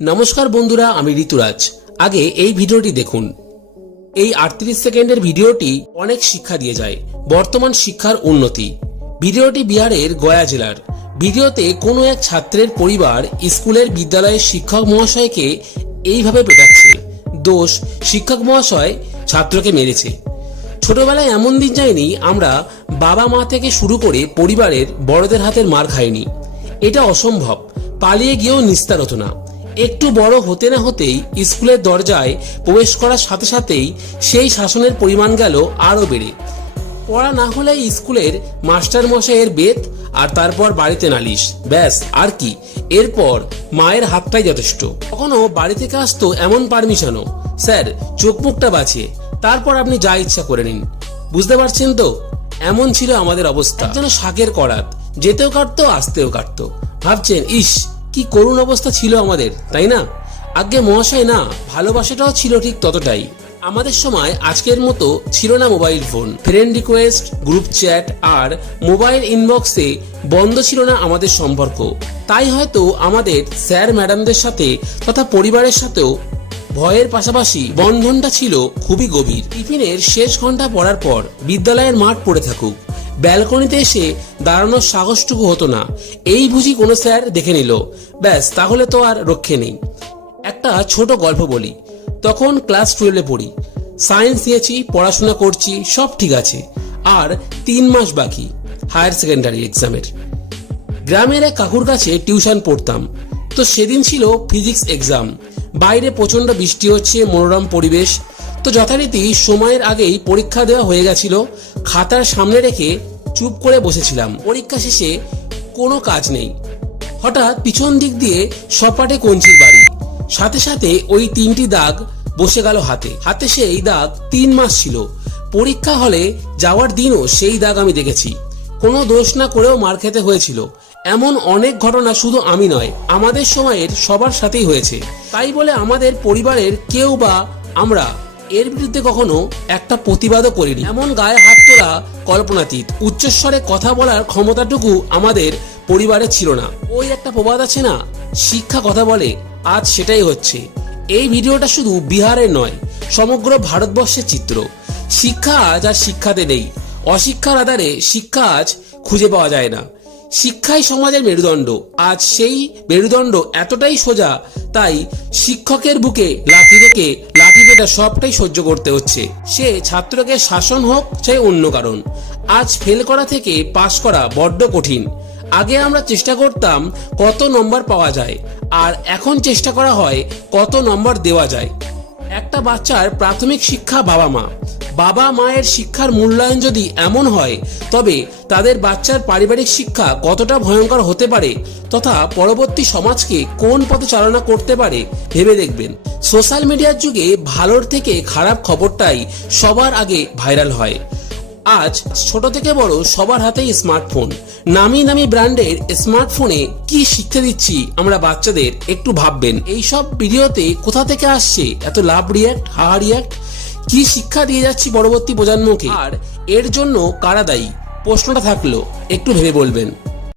নমস্কার বন্ধুরা, আমি ঋতুরাজ। আগে এই ভিডিওটি দেখুন। এই 38 সেকেন্ডের ভিডিওটি অনেক শিক্ষা দিয়ে যায় বর্তমান শিক্ষার উন্নতি। ভিডিওটি বিহারের গয়া জেলার। ভিডিওতে কোনো এক ছাত্রের পরিবার স্কুলের বিদ্যালয়ের শিক্ষক মহাশয়কে এইভাবে পেটাচ্ছে। দোষ শিক্ষক মহাশয় ছাত্রকে মেরেছে। ছোটবেলায় এমন দিন যায়নি আমরা বাবা মা থেকে শুরু করে পরিবারের বড়দের হাতের মার খাইনি। এটা অসম্ভব। পালিয়ে গিয়েও নিস্তার হতো না। একটু বড় হতে না হতেই স্কুলের দরজায় প্রবেশ করার সাথে সাথেই সেই শাসনের পরিমাণ গেল আরো বেড়ে। পড়া না হলে স্কুলের মাস্টার মশাইয়ের বেত, আর তারপর বাড়িতে নালিশ, ব্যাস আর কি। এরপর মায়ের হাতটাই যথেষ্ট। কখনো বাড়ি থেকে আসতো এমন পারমিশনও, স্যার চোখ মুখটা বাঁচিয়ে, তারপর আপনি যা ইচ্ছা করে নিন। বুঝতে পারছেন তো, এমন ছিল আমাদের অবস্থা। যেন শাকের করাত, যেতেও কাটতো আসতেও কাটতো। ভাবছেন, ইস কি করুণ অবস্থা ছিল আমাদের, তাই না? আগে মহাশয় না, ভালোবাসাটাও ছিল ঠিক ততটাই। আমাদের সময় আজকের মতো ছিল না mobile phone, friend request, group chat আর মোবাইল ইনবক্সে বন্ধ ছিল না আমাদের সম্পর্ক। তাই হয়তো আমাদের স্যার ম্যাডামদের সাথে তথা পরিবারের সাথেও ভয়ের পাশাপাশি বন্ধনটা ছিল খুবই গভীর। টিফিনের শেষ ঘন্টা পড়ার পর বিদ্যালয়ের মাঠ পড়ে থাকুক, ব্যালকনিতে এসে দাঁড়ানোর সাহসটুকু হতো না। এই বুঝি কোনো স্যার দেখে নিল, ব্যাস তাহলে তো আর রক্ষে নেই। একটা ছোট গল্প বলি। তখন ক্লাস 12-এ পড়ি, সায়েন্স নিয়েছি, পড়াশোনা করছি, সব ঠিক আছে। আর 3 মাস বাকি হায়ার সেকেন্ডারি এক্সামের। গ্রামের এক কাকুর কাছে টিউশন পড়তাম। তো সেদিন ছিল ফিজিক্স এক্সাম। বাইরে প্রচন্ড বৃষ্টি হচ্ছে, মনোরম পরিবেশ। তো যথারীতি সময়ের আগেই পরীক্ষা দেওয়া হয়ে গেছিল। খাতার সামনে রেখে চুপ করে বসেছিলাম। পরীক্ষা শেষে কোনো কাজ নেই। হঠাৎ পিছন দিক দিয়ে সপাটে কঞ্চির বাড়ি, সাথে সাথে ওই 3টি দাগ বসে গেল হাতে। হাতে সেই দাগ 3 মাস ছিল। পরীক্ষা হলে যাওয়ার দিনও সেই দাগ আমি দেখেছি। কোনো দোষ না করেও মার খেতে হয়েছিল। এমন অনেক ঘটনা শুধু আমি নয়, আমাদের সময়ের সবার সাথেই হয়েছে। তাই বলে আমাদের পরিবারের কেউ বা আমরা এর বিরুদ্ধে কখনো একটা প্রতিবাদও করিনি। এমন গায়ে হাত তোলা কল্পনাতীত। উচ্চস্বরে কথা বলার ক্ষমতাটুকু আমাদের পরিবারে ছিল না। ওই একটা প্রবাদ আছে না, শিক্ষা কথা বলে, আজ সেটাই হচ্ছে। এই ভিডিওটা শুধু বিহারের নয়, সমগ্র ভারতবর্ষের চিত্র। শিক্ষা আজ আর শিক্ষাতে নেই। অশিক্ষার আধারে শিক্ষা আজ খুঁজে পাওয়া যায় না। শিক্ষাই সমাজের মেরুদণ্ড। আজ সেই মেরুদণ্ড এতটাই সোজা, তাই শিক্ষকের বুকে লাঠি রেখে লাঠি পেটা সবটাই সহ্য করতে হচ্ছে। সে ছাত্রকে শাসন হোক চাই অন্য কারণ। আজ ফেল করা থেকে পাশ করা বড্ড কঠিন। আগে আমরা চেষ্টা করতাম কত নম্বর পাওয়া যায়, আর এখন চেষ্টা করা হয় কত নম্বর দেওয়া যায়। একটা বাচ্চার প্রাথমিক শিক্ষা বাবা মায়ের শিক্ষার মূল্যায়ন যদি এমন হয়, তবে তাদের বাচ্চার পারিবারিক শিক্ষা কতটা ভয়ঙ্কর হতে পারে, তথা পরবর্তী সমাজকে কোন পথে চালনা করতে পারে ভেবে দেখবেন। সোশ্যাল মিডিয়ার যুগে ভালোর থেকে খারাপ খবরটাই সবার আগে ভাইরাল হয়। আজ ছোট থেকে বড় সবার হাতেই স্মার্টফোন। নামি নামি ব্র্যান্ডের স্মার্টফোনে কি শিখতে দিচ্ছি আমরা বাচ্চাদের, একটু ভাববেন। এইসব ভিডিওতে কোথা থেকে আসছে এত লাভ রিয়াক্ট, হাহা রিয়াক্ট? কি শিক্ষা দিয়ে যাচ্ছি পরবর্তী প্রজন্মকে, আর এর জন্য কারা দায়ী? প্রশ্নটা থাকলো, একটু ভেবে বলবেন।